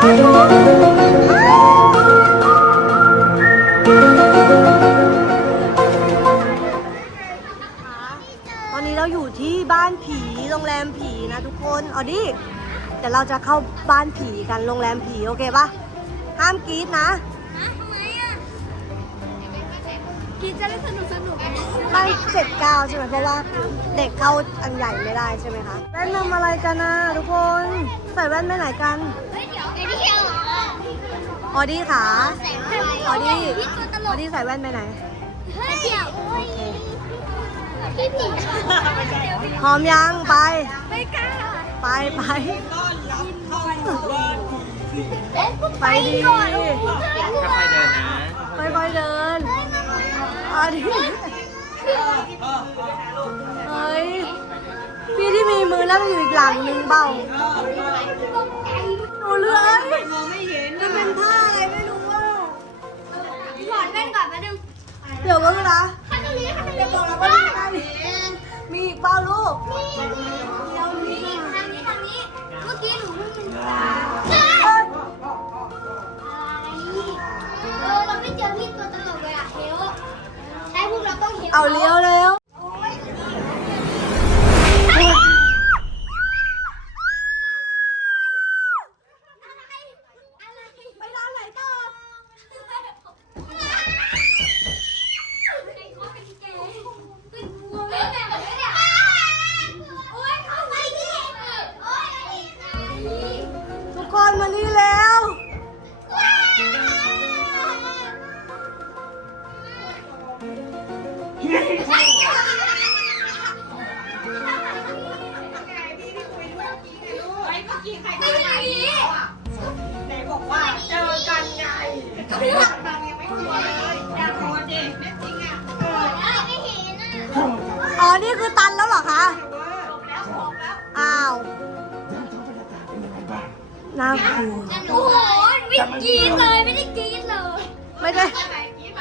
ตอนนี้เราอยู่ที่บ้านผีโรงแรมผีนะทุกคนออดีแต่เราจะเข้าบ้านผีกันโรงแรมผีโอเคปะห้ามกรี๊ดนะ กินจะได้สนุกสนุกตั้งเจ็ดเก้าใช่ไหมเพราะว่าเด็กเข้าอันใหญ่ไม่ได้ใช่ไหมคะแว่นทำอะไรกันนะทุกคนใส่แว่นไปไหนกันเฮ้ยเดี๋ยวไอ้เที่ยวออดี้ขาใส่แว่นออดี้พี่ตัวตลออกดี้ใส่แว่นไปไหนเฮ้ยเที่ยวพี่ผีพร้อมยังไปไม่กล้าไปไปไปก่อนลูกค่อยๆเดินนะค่อยๆเดิน ออดี้เฮ้ย พี่ที่มีมือนั่งอยู่อีกหลังนึงเปล่าหนูเลือยมองไม่เห็นมันเป็นท่าอะไรไม่รู้อะถอดแว่นก่อนแป๊บนึงเดี๋ยวก็รู้นะข้างตรงนี้ข้างตรงจะนี้บอกแล้วว่ามีท่านี้มีอีกเปล่าลูกนี่นี่ทางนี้ทางนี้ เมื่อกี้หนูเพิ่งเป็นเอ้ยอะไรเออเราไม่เจอพี่ตัวตลกเลยอะเฮลใช่พวก เราต้องเฮลเอาเลี้ยวเร็วไปร้านไหนต่อเป็นวัวแม่แบบนี้ เนี่ยโอ๊ยเข้าไปดิโอ๊ยอันนี้ไงทุกคนมานี่แล้วไหนบอกว่าเจอกันไงตังยังไม่กลัวเลยอยากโทษดิแม่จริงอะเออไม่เห็นอะอ๋อ นี่คือตันแล้วเหรอคะจบแล้วจบแล้วอ้าวน่ากลัวโอ้โหไม่กรี๊ดเลยไม่ได้กรี๊ดเลยไม่ได้ ไปกี้ไป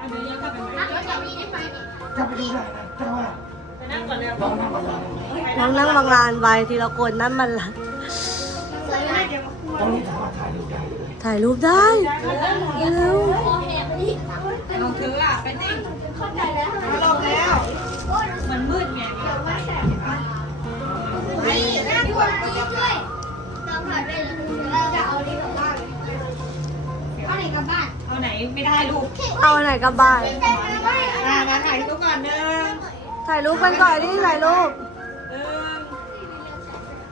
อันนี้ยังกลับไปไหมแล้วจะมีได้ไหมไปนั่งก่อนเร็ว น้องนั่งบางลานไปทีละคนนั่นมันละสวยไหมถ่ายรูปได้เร็วคอแหบดิลองถืออะเป็นนิ่งเข้าใจแล้วทำไมลองแล้วมันมืดไงนี่น่ากลัวจริงด้วยเราผ่านไปแล้วเราจะเอาดีกลับบ้านเอาไหนกลับบ้าน เอาไหนไม่ได้ลูกเอาไหนกลับบ้านอ่ามาถ่ายทุกก่อนหนึ่ง ถ่ายรูปกันก่อนที่ถ่ายรูปหนึ่ง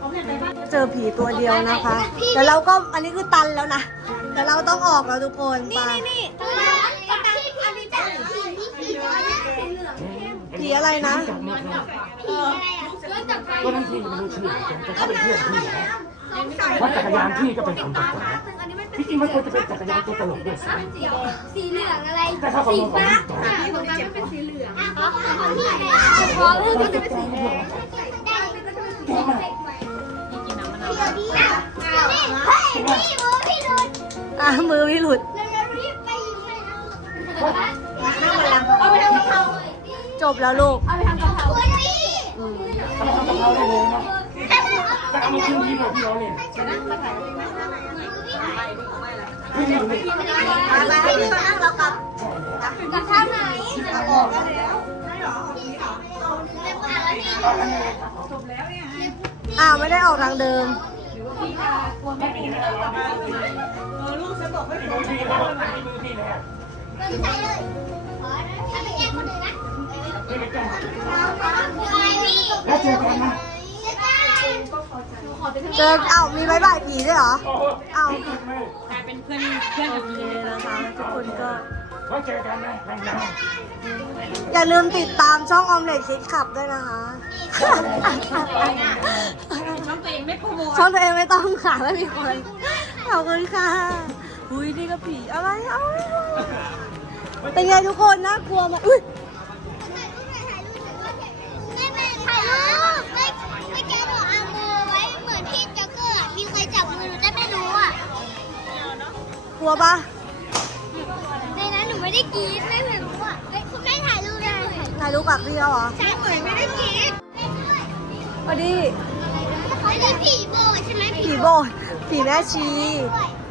ผมเห็นไปบ้านเจอผีตัวเดียวนะคะ แต่เราก็อันนี้คือตันแล้วนะ แต่เราต้องออกแล้วทุกคนไปนี่ตรงนั้นตรงนั้นอันนี้จะสีนี่สีสีเหลืองเข้มผีอะไรนะผีอะไรอะเริ่มจากใครก็นั่นพี่ไม่รู้ชื่อแต่เขาเป็นเพื่อนพี่นะเพราะจักรยานพี่ก็เป็นคนตลกนะ ที่จริงมันควรจะเป็นจักรยานตัวตลกด้วยซ้สีเหลืองอะไรำแต่ถ้าเขาสีลงของฟ้าพี่ต่ออะของมันก็เป็นสีเหลืองอ๋อของพี่ไหนอะของพี่ก็จะเป็นสีแดงได้ก็จะเป็นสีแดงใหม่เดี๋ยวนี้อะนี่เฮ้ยพี่มือพี่หลุดอะมือไม่หลุดเราจะรีบไปยิงเลยนะเอาไปทำกะเพราจบแล้วลูก เอาไปทำกะเพรา ทำกับเขาได้เลยนะแต่เอามาขึ้นที่แบบพี่เราเนี่ยมาให้พี่เขานั่งแล้วครับกับข้าวไหนออกแล้วได้หรออกนี้หรอเนี่จบแล้วเนี่ยอ้าวไม่ได้ออกทางเดิมลูกฉันบอกไม่ถูกพี่ไม่มีมือพี่เลยเราจะใส่เลยขอถ้าไม่แยกคนอื่นนะ แล้วเจอกันนะเจอเอ้ามีบายบายผีด้วยเหรอโอ้โหเอ้ากลายเป็นเพื่อนเพื่อนโอกับเคนะคะทุกคนก็ไว้เจอกันนะทางน้อย่าลืมติดตามช่องออมเล็ตคิดขับด้วยนะคะ ช่องตัวเองไม่โปรโมทช่องตัวเองไม่ต้องค่ะไม่มีคนขอบคุณค่ะอุ้ยนี่ก็ผีอะไรเอ้าเป็นไงทุกคนน่ากลัวไหมอุ้ย ไม่ได้กรี๊ดไม่เหมือนรู้อะเอ้ยคุณแม่ถ่ายรูปได้ถ่ายรูปกับพี่แล้วเหรอใช่เหมือนไม่ได้กรี๊ดพอดีอันนี้ผีโบใช่ไหมผีโบสถ์ผีแม่ชี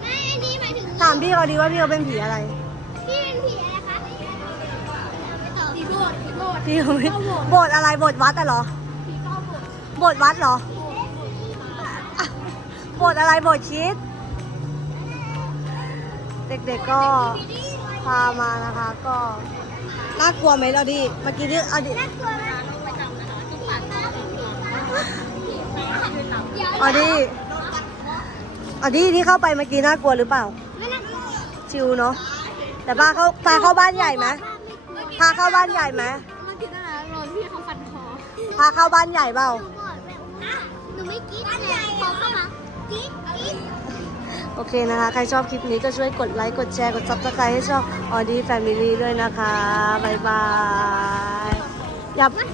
ไม่ อันนี้หมายถึงถามพี่เขาดีว่าพี่เขาเป็นผีอะไรพี่เป็นผีอะไรคะผีโบดผีโบดพี่เขาไม่โบสถ์อะไรโบสถ์วัดอะเหรอผีเฝ้าโบดบทวัดเหรออะบทอะไรบทคิดเด็กๆก็ พามานะคะ ก็น่ากลัวไหมเราดิเมื่อกี้นี่เอาดิเอาดิเอาดิที่เข้าไปเมื่อกี้น่ากลัวหรือเปล่า ชิวเนาะแต่พาเข้าพาเข้าบ้านใหญ่ไหมพาเข้าบ้านใหญ่ไหมเมื่อกี้น่ะโดนพี่เขาฟันคอพาเข้าบ้านใหญ่เปล่าหนูบอกแบบอะไม่กรี๊ดเลยพอเข้ามากรี๊ดกรี๊ด โอเคนะคะ ใครชอบคลิปนี้ก็ช่วยกดไลค์ กดแชร์ กดซับสไครต์ให้ช่องออดี้แฟมิลี่ด้วยนะคะ บ๊ายบาย อย่ามัน